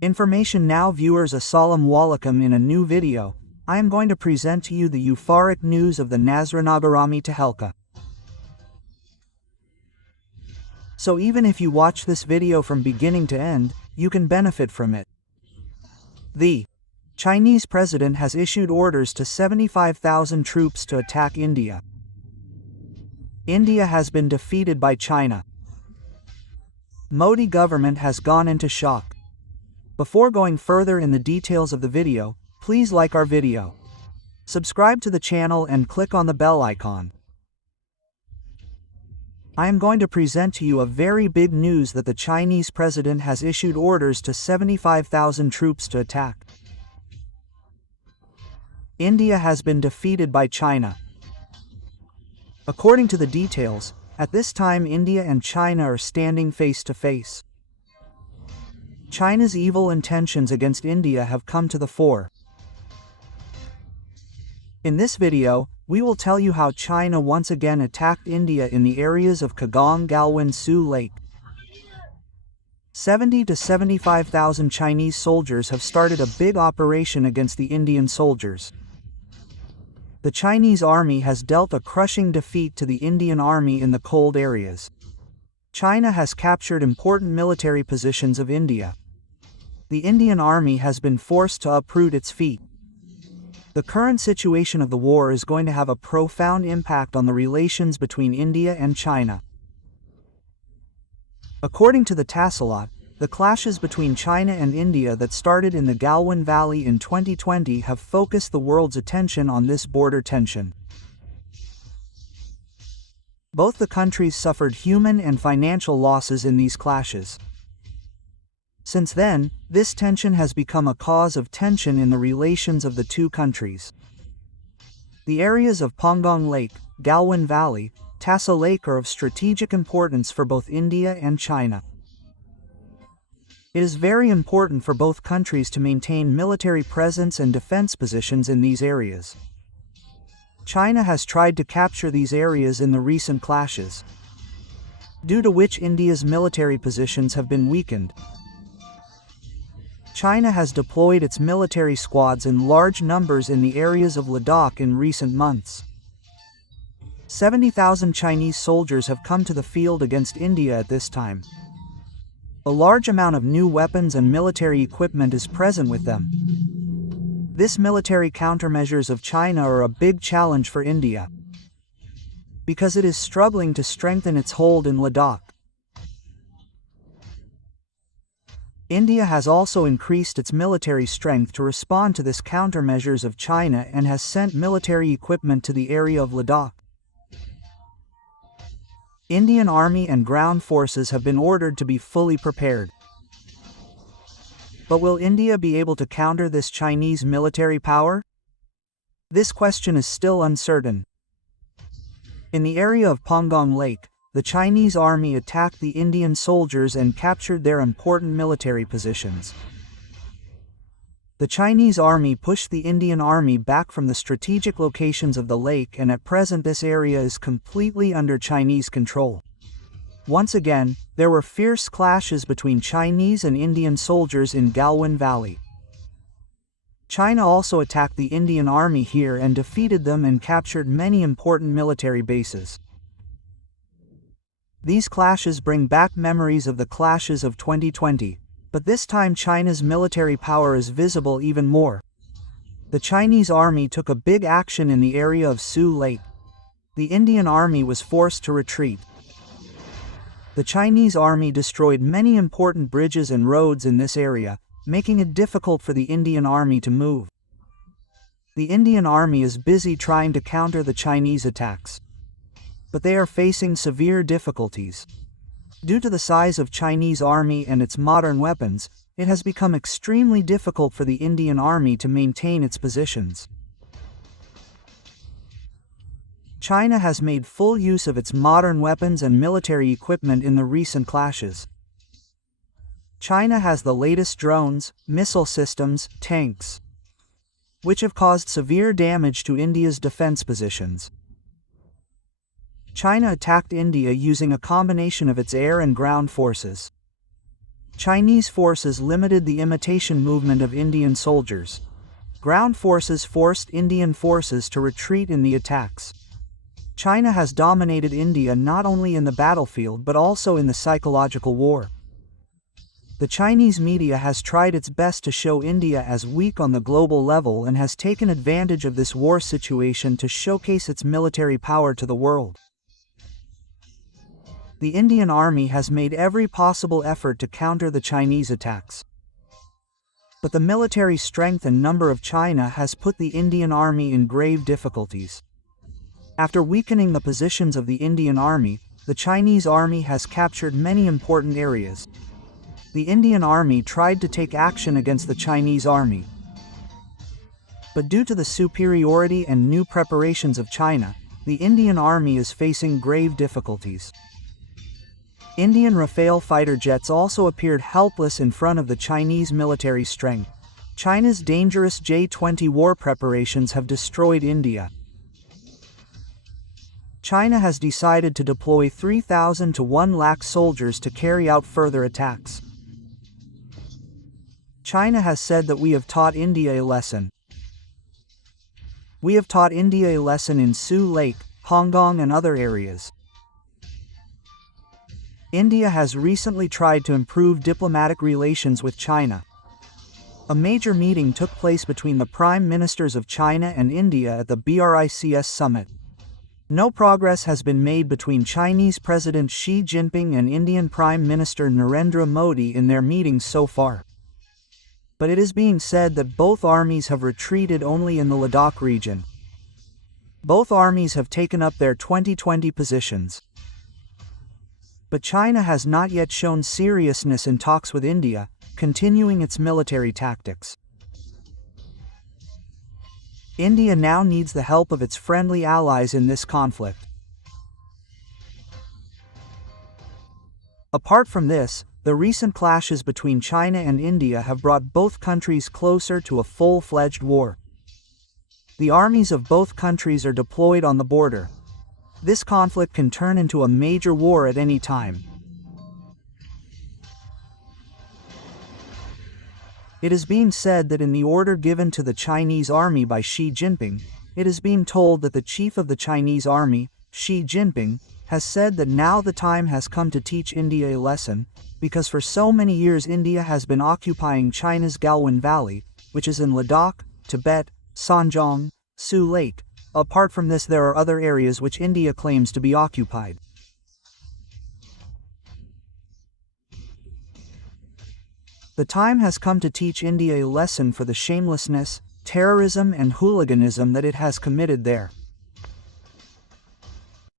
Information now viewers, a solemn welcome. In a new video, I am going to present to you the euphoric news of the Nasranagarami Tehelka. So even if you watch this video from beginning to end, you can benefit from it. The Chinese president has issued orders to 75,000 troops to attack India. India has been defeated by China. Modi government has gone into shock. Before going further in the details of the video, please like our video, subscribe to the channel and click on the bell icon. I am going to present to you a very big news that the Chinese president has issued orders to 75,000 troops to attack. India has been defeated by China. According to the details, at this time India and China are standing face to face. China's evil intentions against India have come to the fore. In this video, we will tell you how China once again attacked India in the areas of Kagong Galwan Sioux Lake. 70 to 75,000 Chinese soldiers have started a big operation against the Indian soldiers. The Chinese army has dealt a crushing defeat to the Indian army in the cold areas. China has captured important military positions of India. The Indian army has been forced to uproot its feet. The current situation of the war is going to have a profound impact on the relations between India and China. According to the Tasalot, the clashes between China and India that started in the Galwan Valley in 2020 have focused the world's attention on this border tension. Both the countries suffered human and financial losses in these clashes. Since then, this tension has become a cause of tension in the relations of the two countries. The areas of Pangong Lake, Galwan Valley, Tasa Lake are of strategic importance for both India and China. It is very important for both countries to maintain military presence and defense positions in these areas. China has tried to capture these areas in the recent clashes, due to which India's military positions have been weakened. China has deployed its military squads in large numbers in the areas of Ladakh in recent months. 70,000 Chinese soldiers have come to the field against India at this time. A large amount of new weapons and military equipment is present with them. This military countermeasures of China are a big challenge for India, because it is struggling to strengthen its hold in Ladakh. India has also increased its military strength to respond to this countermeasures of China and has sent military equipment to the area of Ladakh. Indian Army and ground forces have been ordered to be fully prepared. But will India be able to counter this Chinese military power? This question is still uncertain. In the area of Pangong Lake, the Chinese army attacked the Indian soldiers and captured their important military positions. The Chinese army pushed the Indian army back from the strategic locations of the lake, and at present this area is completely under Chinese control. Once again, there were fierce clashes between Chinese and Indian soldiers in Galwan Valley. China also attacked the Indian army here and defeated them and captured many important military bases. These clashes bring back memories of the clashes of 2020. But this time China's military power is visible even more. The Chinese army took a big action in the area of Sioux Lake. The Indian army was forced to retreat. The Chinese army destroyed many important bridges and roads in this area, making it difficult for the Indian army to move. The Indian army is busy trying to counter the Chinese attacks, but they are facing severe difficulties. Due to the size of Chinese army and its modern weapons, it has become extremely difficult for the Indian army to maintain its positions. China has made full use of its modern weapons and military equipment in the recent clashes. China has the latest drones, missile systems, tanks, which have caused severe damage to India's defense positions. China attacked India using a combination of its air and ground forces. Chinese forces limited the imitation movement of Indian soldiers. Ground forces forced Indian forces to retreat in the attacks. China has dominated India not only in the battlefield but also in the psychological war. The Chinese media has tried its best to show India as weak on the global level and has taken advantage of this war situation to showcase its military power to the world. The Indian Army has made every possible effort to counter the Chinese attacks. But the military strength and number of China has put the Indian Army in grave difficulties. After weakening the positions of the Indian Army, the Chinese Army has captured many important areas. The Indian Army tried to take action against the Chinese Army. But due to the superiority and new preparations of China, the Indian Army is facing grave difficulties. Indian Rafale fighter jets also appeared helpless in front of the Chinese military strength. China's dangerous J-20 war preparations have destroyed India. China has decided to deploy 3,000 to 1 lakh soldiers to carry out further attacks. China has said that we have taught India a lesson. We have taught India a lesson in Sioux Lake, Pangong and other areas. India has recently tried to improve diplomatic relations with China. A major meeting took place between the Prime Ministers of China and India at the BRICS summit. No progress has been made between Chinese President Xi Jinping and Indian Prime Minister Narendra Modi in their meetings so far. But it is being said that both armies have retreated only in the Ladakh region. Both armies have taken up their 2020 positions. But China has not yet shown seriousness in talks with India, continuing its military tactics. India now needs the help of its friendly allies in this conflict. Apart from this, the recent clashes between China and India have brought both countries closer to a full-fledged war. The armies of both countries are deployed on the border. This conflict can turn into a major war at any time. It is being said that in the order given to the Chinese army by Xi Jinping, it is being told that the chief of the Chinese army, Xi Jinping, has said that now the time has come to teach India a lesson, because for so many years India has been occupying China's Galwan Valley, which is in Ladakh, Tibet, Xinjiang, Sioux Lake. Apart from this, there are other areas which India claims to be occupied. The time has come to teach India a lesson for the shamelessness, terrorism and hooliganism that it has committed there.